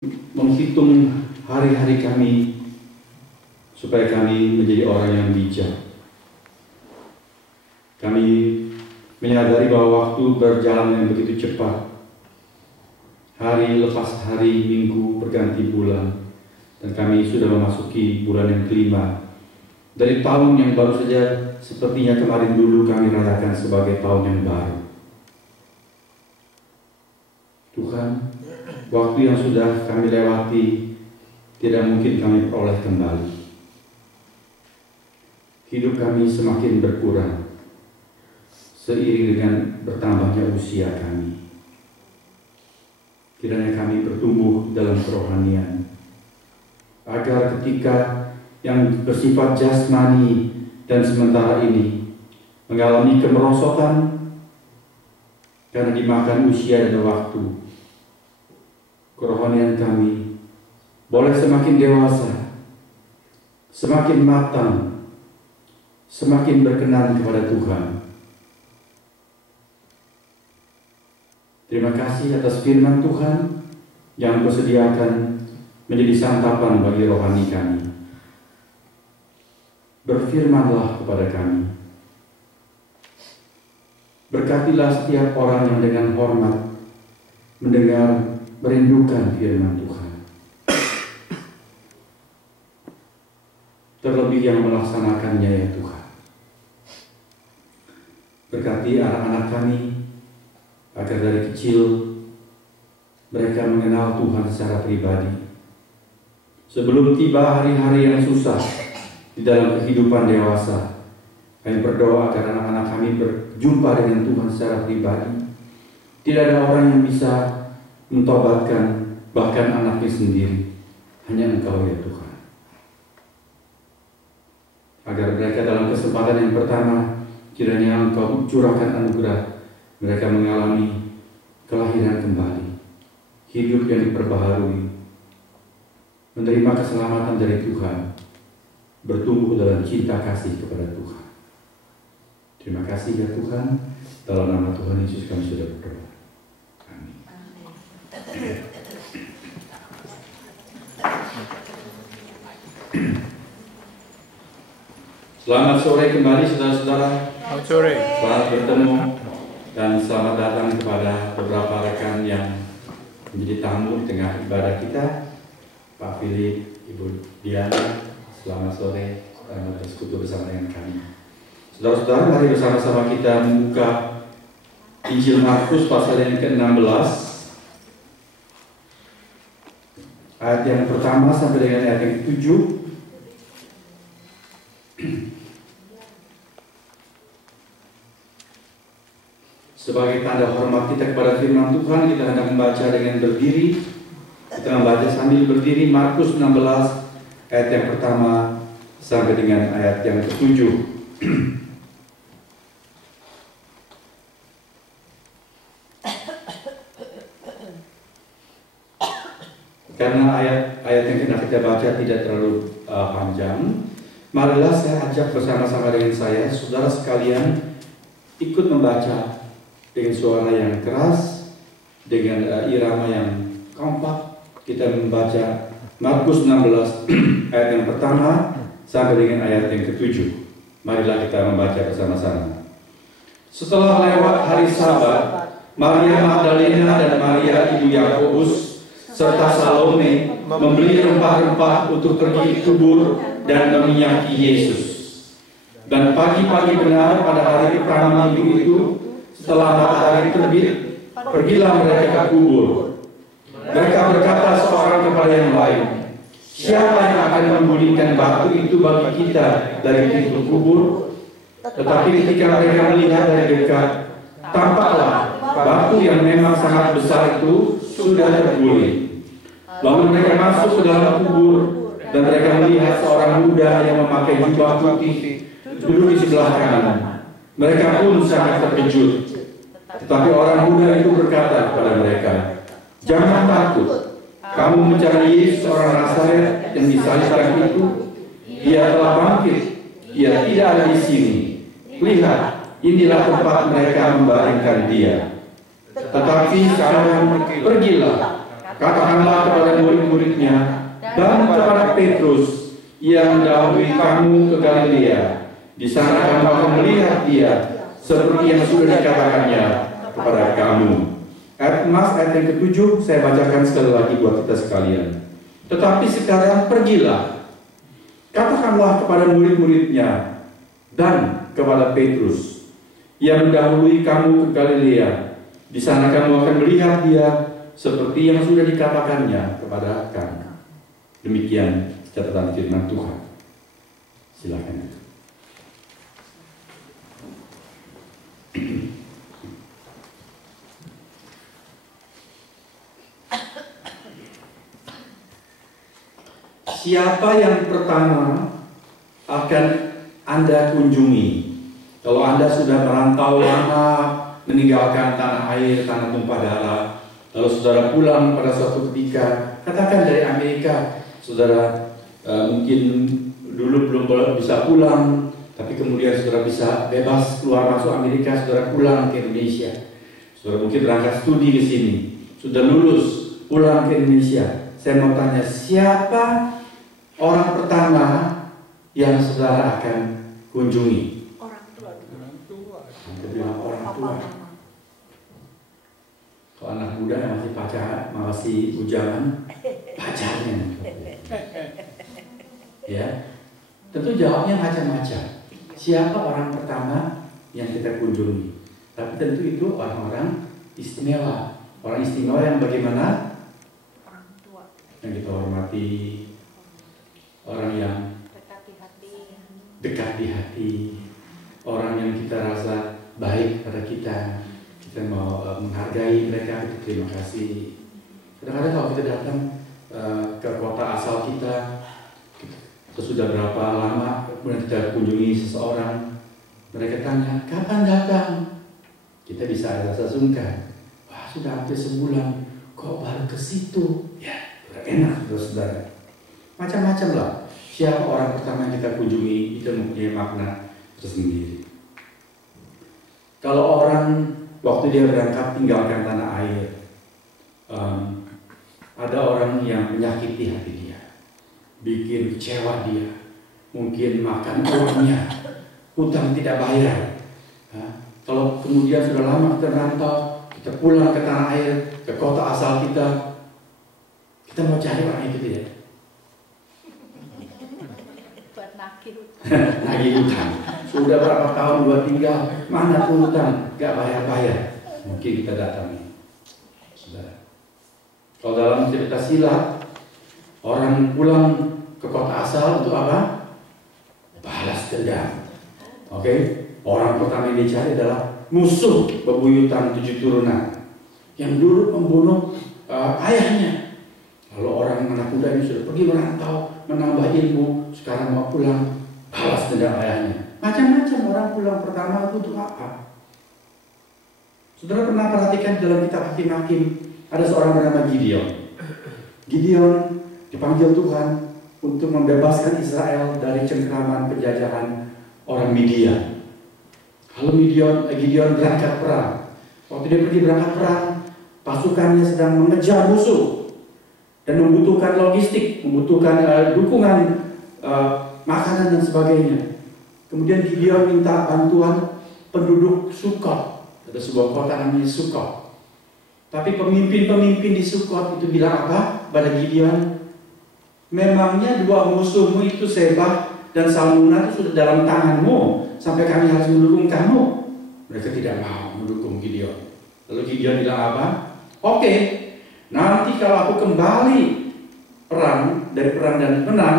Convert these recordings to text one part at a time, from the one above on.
menghitung hari-hari kami supaya kami menjadi orang yang bijak. Kami menyadari bahwa waktu berjalan yang begitu cepat. Hari lepas hari, minggu berganti bulan, dan kami sudah memasuki bulan yang kelima dari tahun yang baru saja sepertinya kemarin dulu kami rayakan sebagai tahun yang baru. Tuhan, waktu yang sudah kami lewati tidak mungkin kami peroleh kembali. Hidup kami semakin berkurang seiring dengan bertambahnya usia kami. Kiranya kami bertumbuh dalam kerohanian, agar ketika yang bersifat jasmani dan sementara ini mengalami kemerosotan karena dimakan usia dan waktu, kerohanian kami boleh semakin dewasa, semakin matang, semakin berkenan kepada Tuhan. Terima kasih atas firman Tuhan yang Engkau sediakan menjadi santapan bagi rohani kami. Berfirmanlah kepada kami. Berkatilah setiap orang yang dengan hormat mendengar, merindukan firman Tuhan. Terlebih yang melaksanakannya, ya Tuhan. Berkati anak-anak kami, agar dari kecil mereka mengenal Tuhan secara pribadi. Sebelum tiba hari-hari yang susah di dalam kehidupan dewasa, kami berdoa agar anak-anak kami berjumpa dengan Tuhan secara pribadi. Tidak ada orang yang bisa mentobatkan bahkan anaknya sendiri, hanya Engkau, ya Tuhan. Agar mereka dalam kesempatan yang pertama, kiranya Engkau curahkan anugerah, mereka mengalami kelahiran kembali, hidup yang diperbaharui, menerima keselamatan dari Tuhan, bertumbuh dalam cinta kasih kepada Tuhan. Terima kasih, ya Tuhan. Dalam nama Tuhan Yesus kami sudah berdoa. Amin. Selamat sore kembali, saudara-saudara. Selamat sore. Selamat bertemu. Dan selamat datang kepada beberapa rekan yang menjadi tamu di tengah ibadah kita. Pak Philip, Ibu Diana, selamat sore, selamat bersekutu bersama dengan kami. Saudara-saudara, mari bersama-sama kita membuka Injil Markus pasal yang ke-16, ayat yang pertama sampai dengan ayat yang ke-7. Sebagai tanda hormat kita kepada firman Tuhan, kita hendak membaca dengan berdiri. Kita membaca sambil berdiri Markus 16 ayat yang pertama sampai dengan ayat yang ke-7. Karena ayat-ayat yang kita baca tidak terlalu panjang, marilah saya ajak bersama-sama dengan saya, saudara sekalian, ikut membaca dengan suara yang keras, dengan irama yang kompak. Kita membaca Markus 16 ayat yang pertama sampai dengan ayat yang ke-7. Marilah kita membaca bersama-sama. Setelah lewat hari Sabat, Maria Magdalena dan Maria ibu Yakobus serta Salome membeli rempah-rempah untuk pergi ke kubur dan meminyaki Yesus. Dan pagi-pagi benar pada hari pertama minggu itu, setelah matahari terbit, pergilah mereka ke kubur. Mereka berkata seorang kepada yang lain, "Siapa yang akan menggulingkan batu itu bagi kita dari pintu kubur?" Tetapi ketika mereka melihat dari dekat, tampaklah batu yang memang sangat besar itu sudah terguling. Lalu mereka masuk ke dalam kubur, dan mereka melihat seorang muda yang memakai jubah putih duduk di sebelah kanan. Mereka pun sangat terkejut. Tetapi orang muda itu berkata kepada mereka, "Jangan takut. Kamu mencari Yesus orang Nazaret yang disalibkan itu. Dia telah bangkit. Dia tidak ada di sini. Lihat, inilah tempat mereka membaringkan dia. Tetapi sekarang pergilah, katakanlah kepada murid-muridnya dan kepada Petrus yang mendahului kamu ke Galilea. Di sana kamu akan melihat dia, seperti yang sudah dikatakannya kepada kamu. Ayat emas, ayat yang ke-7 saya bacakan sekali lagi buat kita sekalian. Tetapi sekarang pergilah, katakanlah kepada murid-muridnya dan kepada Petrus yang mendahului kamu ke Galilea. Di sana kamu akan melihat dia, seperti yang sudah dikatakannya kepada kamu. Demikian catatan firman Tuhan. Silakan. Siapa yang pertama akan Anda kunjungi? Kalau Anda sudah merantau lama, meninggalkan tanah air, tanah tumpah darah, lalu saudara pulang pada suatu ketika, katakan dari Amerika, saudara mungkin dulu belum bisa pulang, tapi kemudian saudara bisa bebas keluar masuk Amerika, saudara pulang ke Indonesia. Saudara mungkin berangkat studi ke sini, sudah lulus, pulang ke Indonesia. Saya mau tanya, siapa orang pertama yang saudara akan kunjungi? Orang tua. Orang tua. Kalau anak muda yang masih pacaran, masih bujangan, pacarnya. Ya, tentu jawabnya macam-macam. Siapa orang pertama yang kita kunjungi? Tapi tentu itu orang-orang istimewa. Orang istimewa yang bagaimana? Orang tua. Yang kita hormati. Orang yang dekat di hati, orang yang kita rasa baik pada kita mau menghargai mereka, terima kasih. Kadang-kadang kalau kita datang ke kota asal kita sudah berapa lama, kemudian kita kunjungi seseorang, mereka tanya, kapan datang? Kita bisa rasa sungkan. Wah, sudah hampir sebulan, kok baru ke situ? Ya, enak, saudara. Macam-macam lah. Siapa orang pertama yang kita kunjungi itu mempunyai makna tersendiri. Kalau orang waktu dia berangkat tinggalkan tanah air, ada orang yang menyakiti hati dia, bikin kecewa dia, mungkin makan uangnya, hutang tidak bayar. Kalau kemudian sudah lama kita merantau, kita pulang ke tanah air, ke kota asal kita mau cari orang itu ya. Nagih hutang. Sudah berapa tahun gua tinggal, mana tuh hutang, gak bayar-bayar. Mungkin kita datangi. Saudara. Kalau dalam cerita silat, orang pulang ke kota asal untuk apa? Balas dendam. Oke? Orang pertama yang dicari adalah musuh bebuyutan 7 turunan yang dulu membunuh ayahnya. Lalu orang anak muda ini sudah pergi merantau, menambah ilmu, sekarang mau pulang, balas dendam ayahnya. Macam-macam orang pulang pertama itu untuk apa? Saudara pernah perhatikan dalam kitab Hakim-Hakim ada seorang bernama Gideon. Gideon dipanggil Tuhan untuk membebaskan Israel dari cengkraman penjajahan orang Midian. Lalu Gideon berangkat perang. Waktu dia pergi berangkat perang, pasukannya sedang mengejar musuh dan membutuhkan logistik, membutuhkan dukungan makanan dan sebagainya. Kemudian Gideon minta bantuan penduduk Sukot. Ada sebuah kota namanya Sukot. Tapi pemimpin-pemimpin di Sukot itu bilang apa pada Gideon? Memangnya dua musuhmu itu Sebah dan Salmuna itu sudah dalam tanganmu sampai kami harus mendukung kamu? Mereka tidak mau mendukung Gideon. Lalu Gideon bilang apa? Oke, nanti kalau aku kembali dari perang dan menang,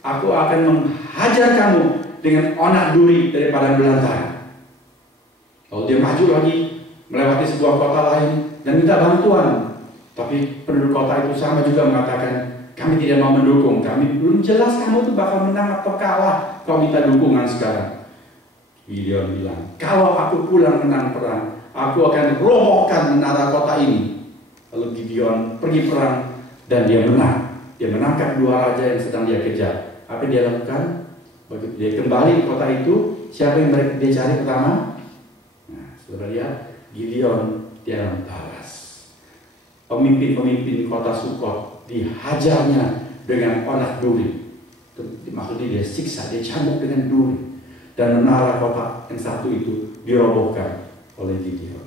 aku akan menghajar kamu dengan onak duri dari padang belantara. Lalu dia maju lagi melewati sebuah kota lain dan minta bantuan. Tapi penduduk kota itu sama juga mengatakan, kami tidak mau mendukung. Kami belum jelas kamu tuh bakal menang atau kalah. Kau minta dukungan sekarang. Gideon bilang, kalau aku pulang menang perang, aku akan robohkan menara kota ini. Lalu Gideon pergi perang dan dia menang. Dia menangkap dua raja yang sedang dia kejar. Apa dia lakukan? Begitu dia kembali ke kota itu, siapa yang dia cari pertama? Nah, saudara lihat, Gideon dia balas. pemimpin-pemimpin kota Sukot dihajarnya dengan panah duri. Maksudnya dia siksa, dia cambuk dengan duri. Dan menara kota yang satu itu dirobohkan oleh Gideon.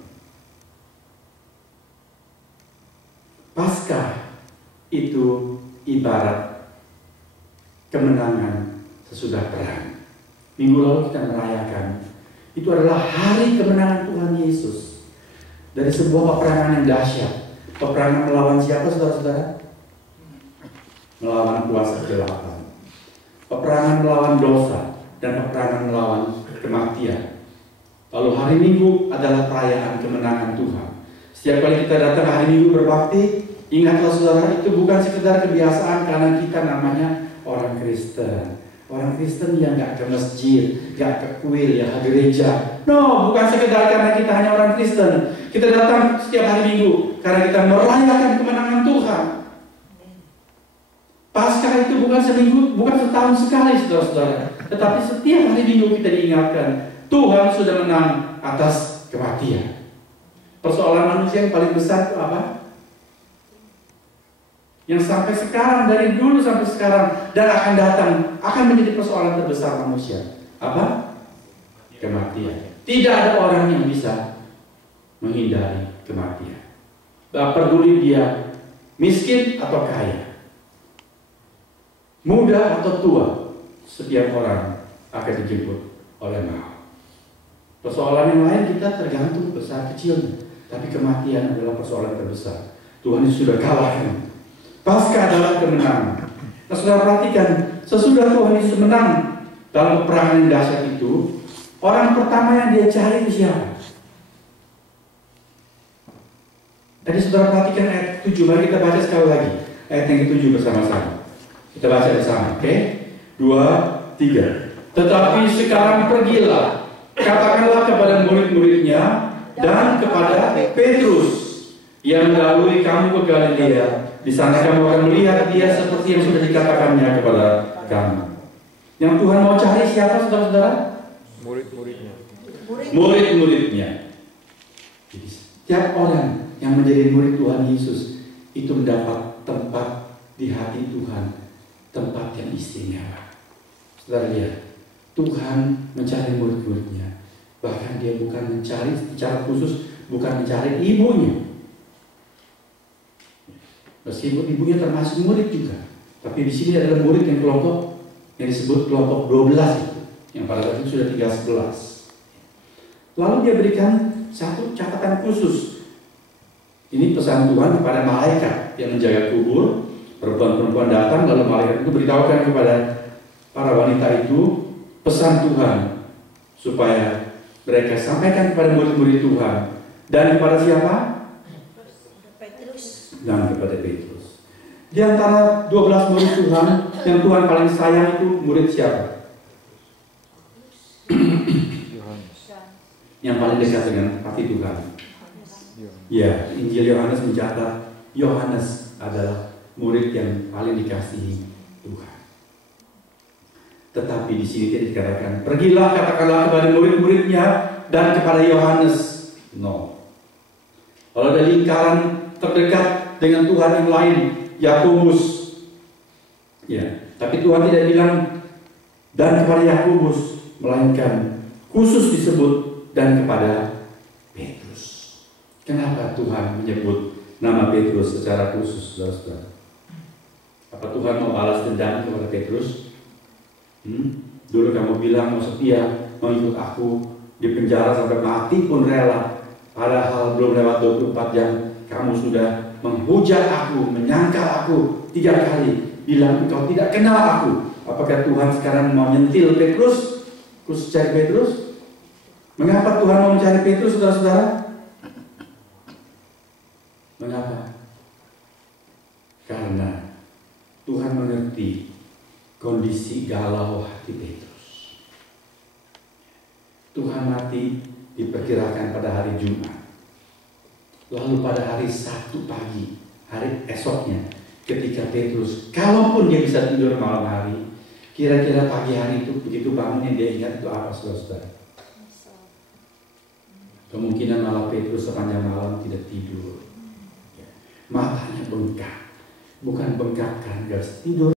Paskah itu ibarat kemenangan sesudah perang. Minggu lalu kita merayakan, itu adalah hari kemenangan Tuhan Yesus. Dari sebuah peperangan yang dahsyat. Peperangan melawan siapa, saudara-saudara? Melawan kuasa kegelapan. Peperangan melawan dosa dan peperangan melawan kematian. Lalu hari Minggu adalah perayaan kemenangan Tuhan. Setiap kali kita datang hari Minggu berbakti, ingatlah saudara, itu bukan sekedar kebiasaan karena kita namanya orang Kristen. Orang Kristen yang gak ke masjid, gak ke kuil, ya ke gereja. No, bukan sekedar karena kita hanya orang Kristen. Kita datang setiap hari Minggu karena kita merayakan kemenangan Tuhan. Paskah itu bukan seminggu, bukan setahun sekali, saudara-saudara. Tetapi setiap hari Minggu kita diingatkan, Tuhan sudah menang atas kematian. Persoalan manusia yang paling besar itu apa? Yang sampai sekarang, dari dulu sampai sekarang, dan akan datang, akan menjadi persoalan terbesar manusia. Apa? Kematian. Tidak ada orang yang bisa menghindari kematian. Tak peduli dia miskin atau kaya, muda atau tua, setiap orang akan dijemput oleh maut. Persoalan yang lain kita tergantung besar kecilnya, tapi kematian adalah persoalan terbesar. Tuhan itu sudah kalahkan. Paskah adalah kemenangan. Nah, saudara perhatikan, sesudah Tuhan Yesus menang dalam peperangan yang dahsyat itu, orang pertama yang dia cari itu siapa? Tadi saudara perhatikan ayat 7, mari kita baca sekali lagi ayat yang ke-7 bersama-sama. Kita baca bersama, oke? 2, 3. Tetapi sekarang pergilah, katakanlah kepada murid-muridnya dan kepada Petrus yang mendahului kamu ke Galilea. Di sana kamu akan melihat dia seperti yang sudah dikatakannya kepada kamu. Yang Tuhan mau cari siapa, saudara-saudara? Murid-muridnya. Murid-muridnya. Jadi setiap orang yang menjadi murid Tuhan Yesus itu mendapat tempat di hati Tuhan, tempat yang istimewa. Saudara lihat, Tuhan mencari murid-muridnya. Bahkan dia bukan mencari secara khusus, bukan mencari ibunya. Meskipun ibunya termasuk murid juga, tapi di sini adalah murid yang kelompok yang disebut kelompok 12 itu, yang pada saat itu sudah tinggal 11. Lalu dia berikan satu catatan khusus. Ini pesan Tuhan kepada malaikat yang menjaga kubur. Perempuan-perempuan datang, lalu malaikat itu beritahukan kepada para wanita itu pesan Tuhan supaya mereka sampaikan kepada murid-murid Tuhan. Dan kepada siapa? Dan kepada Petrus. Di antara 12 murid Tuhan, yang Tuhan paling sayang itu murid siapa? Yang paling dekat dengan hati Tuhan. Ya, Injil Yohanes mencatat Yohanes adalah murid yang paling dikasihi Tuhan. Tetapi di sini tidak dikatakan, pergilah katakanlah kepada murid-muridnya dan kepada Yohanes. No. Kalau ada lingkaran terdekat dengan Tuhan yang lain, Yakobus. Ya, tapi Tuhan tidak bilang dan kepada Yakobus, melainkan khusus disebut dan kepada Petrus. Kenapa Tuhan menyebut nama Petrus secara khusus, saudara-saudara? Apa Tuhan mau balas dendam kepada Petrus? Dulu kamu bilang mau setia, mau ikut aku, di penjara sampai mati pun rela. Padahal belum lewat 24 jam, kamu sudah menghujat aku, menyangkal aku 3 kali, bilang engkau tidak kenal aku. Apakah Tuhan sekarang mau nyentil Petrus? Khusus cari Petrus? Mengapa Tuhan mau mencari Petrus, saudara-saudara? Mengapa? Karena Tuhan mengerti kondisi galau hati Petrus. Tuhan mati diperkirakan pada hari Jumat. Lalu pada hari Sabtu pagi, hari esoknya, ketika Petrus, kalaupun dia bisa tidur malam hari, kira-kira pagi hari itu begitu bangunnya dia ingat itu apa, saudara-saudara? Kemungkinan malah Petrus sepanjang malam tidak tidur. matanya bengkak. Bukan bengkak karena tidur,